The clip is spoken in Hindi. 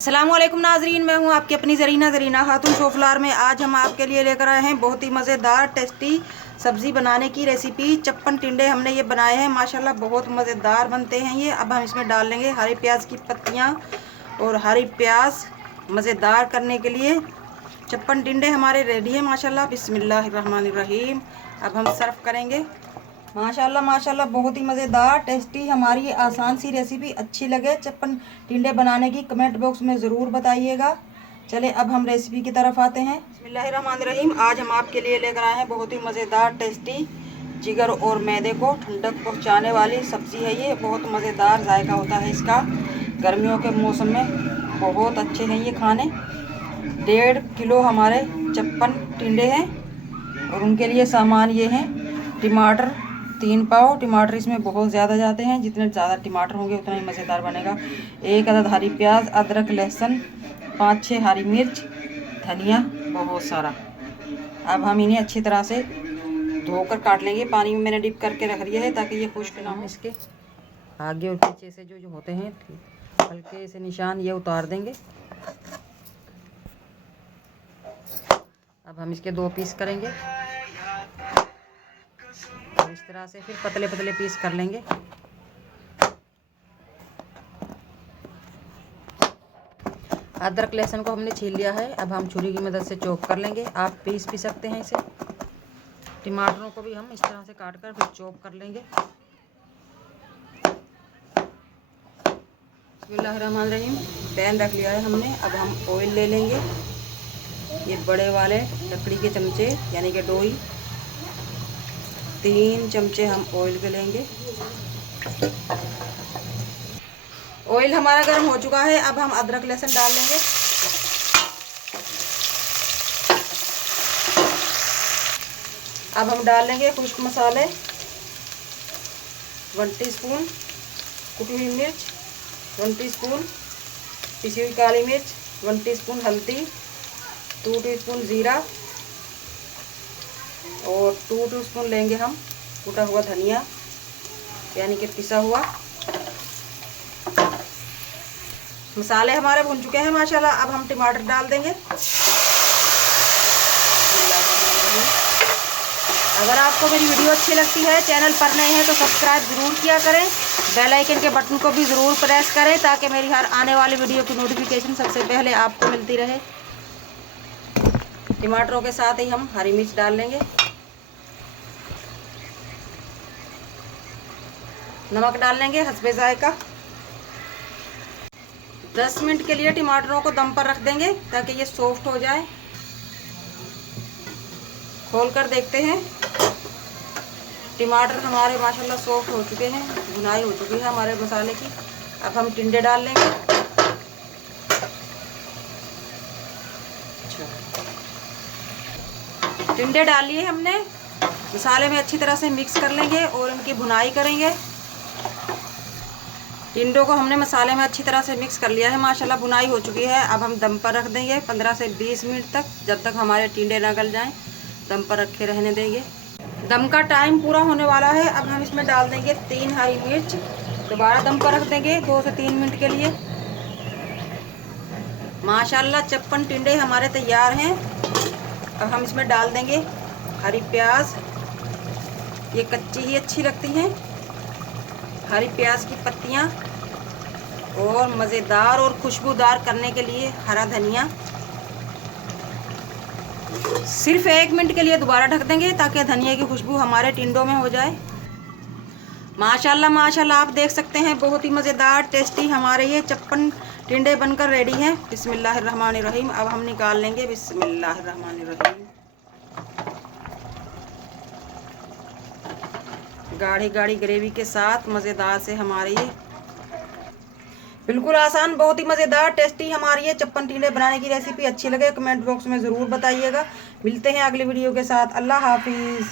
अस्सलामुअलैकुम नाजरीन, मैं हूं आपकी अपनी ज़रीना खातून शोफलार में। आज हम आपके लिए लेकर आए हैं बहुत ही मज़ेदार टेस्टी सब्ज़ी बनाने की रेसिपी। चप्पन टिंडे हमने ये बनाए हैं, माशाल्लाह बहुत मज़ेदार बनते हैं ये। अब हम इसमें डाल लेंगे हरी प्याज की पत्तियां और हरी प्याज मज़ेदार करने के लिए। चप्पन टिंडे हमारे रेडी है माशाल्लाह। बिस्मिल्लाहिर्रहमानिर्रहीम। अब हम सर्व करेंगे। माशाल्लाह माशाल्लाह बहुत ही मज़ेदार टेस्टी हमारी ये आसान सी रेसिपी अच्छी लगे चप्पन टिंडे बनाने की कमेंट बॉक्स में ज़रूर बताइएगा। चले अब हम रेसिपी की तरफ आते हैं। बिस्मिल्लाहिर्रहमानिर्रहीम। आज हम आपके लिए लेकर आए हैं बहुत ही मज़ेदार टेस्टी जिगर और मैदे को ठंडक पहुंचाने वाली सब्ज़ी है ये। बहुत मज़ेदार जायका होता है इसका। गर्मियों के मौसम में बहुत अच्छे हैं ये खाने। 1.5 किलो हमारे चप्पन टिंडे हैं और उनके लिए सामान ये हैं। टमाटर 3 पाव, टमाटर इसमें बहुत ज़्यादा जाते हैं, जितने ज़्यादा टमाटर होंगे उतना ही मज़ेदार बनेगा। 1 अदद हरी प्याज, अदरक लहसुन, 5-6 हरी मिर्च, धनिया बहुत सारा। अब हम इन्हें अच्छी तरह से धोकर काट लेंगे। पानी में मैंने डिप करके रख दिया है ताकि ये खुश्क ना हो। इसके आगे और पीछे से जो होते हैं हल्के से निशान ये उतार देंगे। अब हम इसके 2 पीस करेंगे। इस तरह से फिर पतले पतले पीस कर लेंगे। अदरक लहसुन को हमने छील लिया है। अब हम छुरी की मदद से चॉप कर लेंगे। आप पीस भी सकते हैं इसे। टमाटरों को भी हम इस तरह से काट कर फिर चॉप कर लेंगे। बिस्मिल्लाहिर्रहमानिर्रहीम। पैन रख लिया है हमने। अब हम ऑयल ले लेंगे। ये बड़े वाले लकड़ी के चमचे यानी कि डोई, 3 चमचे हम ऑयल के लेंगे। ऑयल हमारा गर्म हो चुका है। अब हम अदरक लहसुन डाल लेंगे। अब हम डाल लेंगे खुश्क मसाले, 1 टीस्पून कुटी हुई मिर्च, 1 टीस्पून पिसी हुई काली मिर्च, 1 टीस्पून हल्दी, 2 टीस्पून जीरा और 2 टीस्पून लेंगे हम कुटा हुआ धनिया यानी कि पिसा हुआ। मसाले हमारे भुन चुके हैं माशाल्लाह। अब हम टमाटर डाल देंगे। अगर आपको मेरी वीडियो अच्छी लगती है, चैनल पर नए हैं तो सब्सक्राइब ज़रूर किया करें। बेल आइकन के बटन को भी ज़रूर प्रेस करें ताकि मेरी हर आने वाली वीडियो की नोटिफिकेशन सबसे पहले आपको मिलती रहे। टमाटरों के साथ ही हम हरी मिर्च डाल लेंगे। नमक डाल लेंगे हस्बे जायका। 10 मिनट के लिए टमाटरों को दम पर रख देंगे ताकि ये सॉफ्ट हो जाए। खोल कर देखते हैं। टमाटर हमारे माशाल्लाह सॉफ्ट हो चुके हैं, भुनाई हो चुकी है हमारे मसाले की। अब हम टिंडे डाल लेंगे। टिंडे डाल लिए हमने। मसाले में अच्छी तरह से मिक्स कर लेंगे और इनकी भुनाई करेंगे। टिंडों को हमने मसाले में अच्छी तरह से मिक्स कर लिया है माशाल्लाह, भुनाई हो चुकी है। अब हम दम पर रख देंगे 15 से 20 मिनट तक, जब तक हमारे टिंडे ना गल जाएं। दम पर रखे रहने देंगे। दम का टाइम पूरा होने वाला है। अब हम इसमें डाल देंगे 3 हरी मिर्च। दोबारा दम पर रख देंगे 2 से 3 मिनट के लिए। माशाल्लाह चप्पन टिंडे हमारे तैयार हैं। अब हम इसमें डाल देंगे हरी प्याज। ये कच्ची ही अच्छी लगती हैं। हरी प्याज की पत्तियां और मज़ेदार और खुशबूदार करने के लिए हरा धनिया। सिर्फ 1 मिनट के लिए दोबारा ढक देंगे ताकि धनिया की खुशबू हमारे टिंडों में हो जाए। माशाल्लाह माशाल्लाह आप देख सकते हैं बहुत ही मज़ेदार टेस्टी हमारे ये चप्पन टिंडे बनकर रेडी हैं। बिस्मिल्लाहिर्रहमानिर्रहीम। अब हम निकाल लेंगे। बिस्मिल्लाहिर्रहमानिर्रहीम। गाढ़ी गाढ़ी ग्रेवी के साथ मज़ेदार से हमारे ये बिल्कुल आसान, बहुत ही मज़ेदार टेस्टी हमारी ये चप्पन टिंडे बनाने की रेसिपी अच्छी लगे कमेंट बॉक्स में ज़रूर बताइएगा। मिलते हैं अगली वीडियो के साथ। अल्लाह हाफिज़।